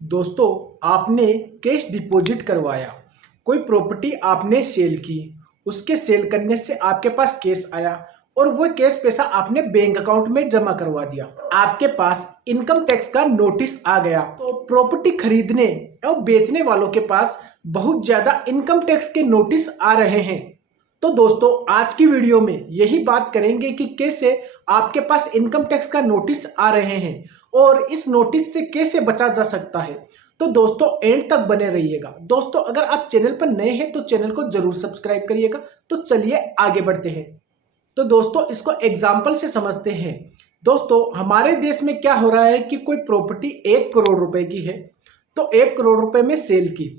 दोस्तों, आपने cash deposit करवाया, कोई प्रॉपर्टी आपने सेल की, उसके सेल करने से आपके पास कैश आया और वो कैश पैसा आपने बैंक अकाउंट में जमा करवा दिया। आपके पास इनकम टैक्स का नोटिस आ गया, तो प्रॉपर्टी खरीदने और बेचने वालों के पास बहुत ज्यादा इनकम टैक्स के नोटिस आ रहे हैं। तो दोस्तों, आज की वीडियो में यही बात करेंगे कि कैसे आपके पास इनकम टैक्स का नोटिस आ रहे हैं और इस नोटिस से कैसे बचा जा सकता है। तो दोस्तों, एंड तक बने रहिएगा। दोस्तों, अगर आप चैनल पर नए हैं तो चैनल को जरूर सब्सक्राइब करिएगा। तो चलिए आगे बढ़ते हैं। तो दोस्तों, इसको एग्जाम्पल से समझते हैं। दोस्तों, हमारे देश में क्या हो रहा है कि कोई प्रॉपर्टी 1 करोड़ रुपए की है, तो 1 करोड़ रुपए में सेल की।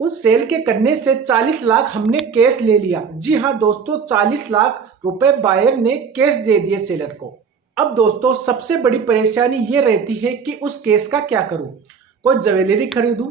उस सेल के करने से 40 लाख हमने कैश ले लिया। जी हाँ दोस्तों, 40 लाख रुपए बायर ने कैश दे दिए सेलर को। अब दोस्तों, सबसे बड़ी परेशानी ये रहती है कि उस कैश का क्या करूं। कोई ज्वेलरी खरीदूं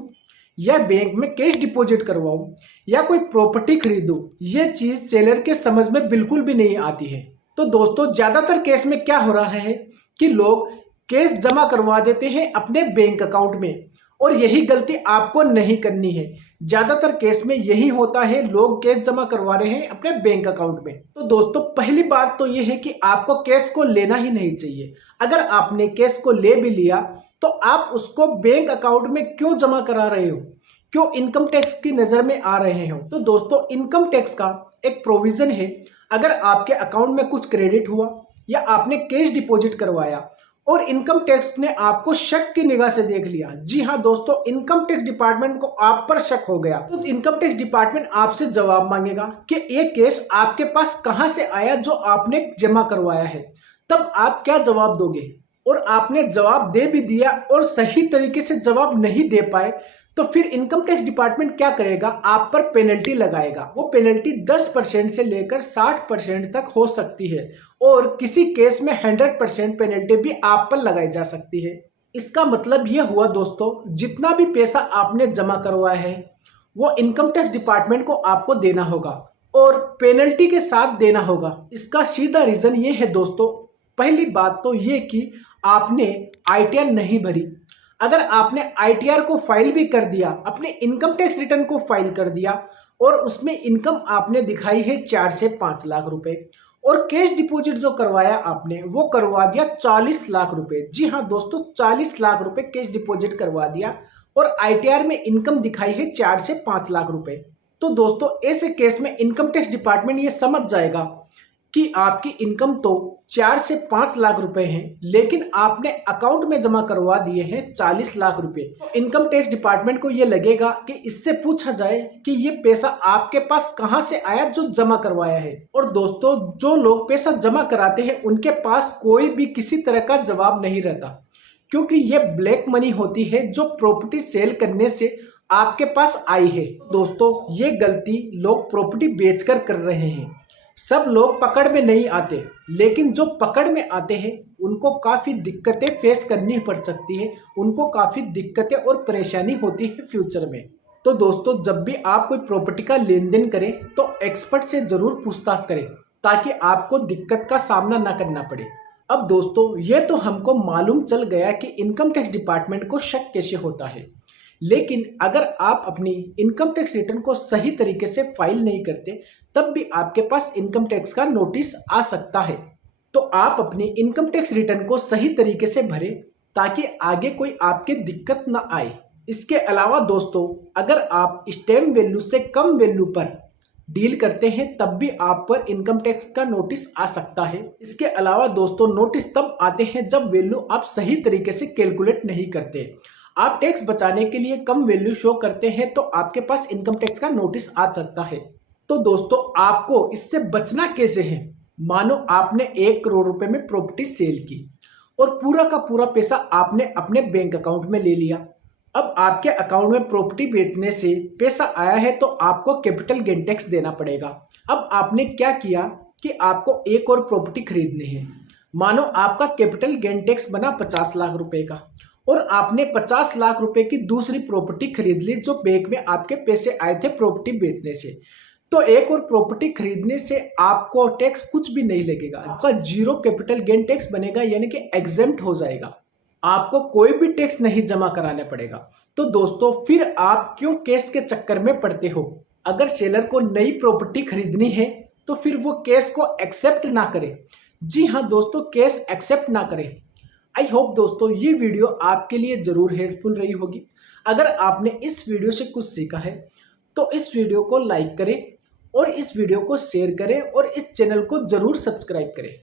या बैंक में कैश डिपॉजिट करवाऊं या कोई प्रॉपर्टी खरीदूं, ये चीज सेलर के समझ में बिल्कुल भी नहीं आती है। तो दोस्तों, ज्यादातर केस में क्या हो रहा है कि लोग कैश जमा करवा देते हैं अपने बैंक अकाउंट में, और यही गलती आपको नहीं करनी है। ज्यादातर केस में यही होता है, लोग कैश जमा करवा रहे हैं अपने बैंक अकाउंट में। तो दोस्तों, पहली बात तो यह है कि आपको कैश को लेना ही नहीं चाहिए। अगर आपने कैश को ले भी लिया तो आप उसको बैंक अकाउंट में क्यों जमा करा रहे हो, क्यों इनकम टैक्स की नजर में आ रहे हो। तो दोस्तों, इनकम टैक्स का एक प्रोविजन है, अगर आपके अकाउंट में कुछ क्रेडिट हुआ या आपने कैश डिपॉजिट करवाया और इनकम टैक्स ने आपको शक की निगाह से देख लिया, जी हाँ दोस्तों, इनकम टैक्स डिपार्टमेंट को आप पर शक हो गया, तो इनकम टैक्स डिपार्टमेंट आपसे जवाब मांगेगा कि ये केस आपके पास कहां से आया जो आपने जमा करवाया है। तब आप क्या जवाब दोगे। और आपने जवाब दे भी दिया और सही तरीके से जवाब नहीं दे पाए, तो फिर इनकम टैक्स डिपार्टमेंट क्या करेगा, आप पर पेनल्टी लगाएगा। वो पेनल्टी 10% से लेकर 60% तक हो सकती है, और किसी केस में 100% पेनल्टी भी आप पर लगाई जा सकती है। इसका मतलब यह हुआ दोस्तों, जितना भी पैसा आपने जमा करवाया है वो इनकम टैक्स डिपार्टमेंट को आपको देना होगा, और पेनल्टी के साथ देना होगा। इसका सीधा रीजन ये है दोस्तों, पहली बात तो ये कि आपने आईटीआर नहीं भरी। अगर आपने आईटीआर को फाइल भी कर दिया, अपने इनकम टैक्स रिटर्न को फाइल कर दिया, और उसमें इनकम आपने दिखाई है 4 से 5 लाख रुपए, और कैश डिपॉजिट जो करवाया आपने वो करवा दिया 40 लाख रुपए। जी हाँ दोस्तों, 40 लाख रुपए कैश डिपॉजिट करवा दिया, और आईटीआर में इनकम दिखाई है 4 से 5 लाख रुपए। तो दोस्तों, ऐसे केस में इनकम टैक्स डिपार्टमेंट ये समझ जाएगा कि आपकी इनकम तो 4 से 5 लाख रुपए हैं, लेकिन आपने अकाउंट में जमा करवा दिए हैं 40 लाख रुपए। तो इनकम टैक्स डिपार्टमेंट को यह लगेगा कि इससे पूछा जाए कि ये पैसा आपके पास कहां से आया जो जमा करवाया है। और दोस्तों, जो लोग पैसा जमा कराते हैं उनके पास कोई भी किसी तरह का जवाब नहीं रहता, क्योंकि ये ब्लैक मनी होती है जो प्रॉपर्टी सेल करने से आपके पास आई है। दोस्तों, ये गलती लोग प्रॉपर्टी बेचकर कर रहे हैं। सब लोग पकड़ में नहीं आते, लेकिन जो पकड़ में आते हैं उनको काफी दिक्कतें फेस करनी पड़ सकती है, उनको काफी दिक्कतें और परेशानी होती है फ्यूचर में। तो दोस्तों, जब भी आप कोई प्रॉपर्टी का लेन देन करें तो एक्सपर्ट से जरूर पूछताछ करें, ताकि आपको दिक्कत का सामना ना करना पड़े। अब दोस्तों, ये तो हमको मालूम चल गया कि इनकम टैक्स डिपार्टमेंट को शक कैसे होता है, लेकिन अगर आप अपनी इनकम टैक्स रिटर्न को सही तरीके से फाइल नहीं करते, तब भी आपके पास इनकम टैक्स का नोटिस आ सकता है। तो आप अपनी इनकम टैक्स रिटर्न को सही तरीके से भरें, ताकि आगे कोई आपके दिक्कत ना आए। इसके अलावा दोस्तों, अगर आप स्टैम्प वैल्यू से कम वैल्यू पर डील करते हैं तब भी आप पर इनकम टैक्स का नोटिस आ सकता है। इसके अलावा दोस्तों, नोटिस तब आते हैं जब वैल्यू आप सही तरीके से कैलकुलेट नहीं करते। आप टैक्स बचाने के लिए कम वैल्यू शो करते हैं तो आपके पास इनकम टैक्स का नोटिस आ सकता है। तो दोस्तों, आपको इससे बचना कैसे है। मानो आपने 1 करोड़ रुपए में प्रॉपर्टी सेल की और पूरा का पूरा पैसा आपने अपने बैंक अकाउंट में ले लिया। अब आपके अकाउंट में प्रॉपर्टी बेचने से पैसा आया है तो आपको कैपिटल गेन टैक्स देना पड़ेगा। अब आपने क्या किया कि आपको एक और प्रॉपर्टी खरीदनी है। मानो आपका कैपिटल गेन टैक्स बना 50 लाख रुपए का, और आपने 50 लाख रुपए की दूसरी प्रॉपर्टी खरीद ली जो बैंक में आपके पैसे आए थे प्रॉपर्टी बेचने से। तो एक और प्रॉपर्टी खरीदने से आपको टैक्स कुछ भी नहीं लगेगा, आपका जीरो कैपिटल गेन टैक्स बनेगा, यानी कि एग्जेम्प्ट हो जाएगा। आपको कोई भी टैक्स नहीं जमा कराना पड़ेगा। तो दोस्तों फिर आप क्यों कैश के चक्कर में पड़ते हो? अगर सेलर को नई प्रॉपर्टी खरीदनी है तो फिर वो कैश को एक्सेप्ट ना करे। जी हाँ दोस्तों, कैश एक्सेप्ट ना करे। आई होप दोस्तों ये वीडियो आपके लिए जरूर हेल्पफुल रही होगी। अगर आपने इस वीडियो से कुछ सीखा है तो इस वीडियो को लाइक करें और इस वीडियो को शेयर करें और इस चैनल को जरूर सब्सक्राइब करें।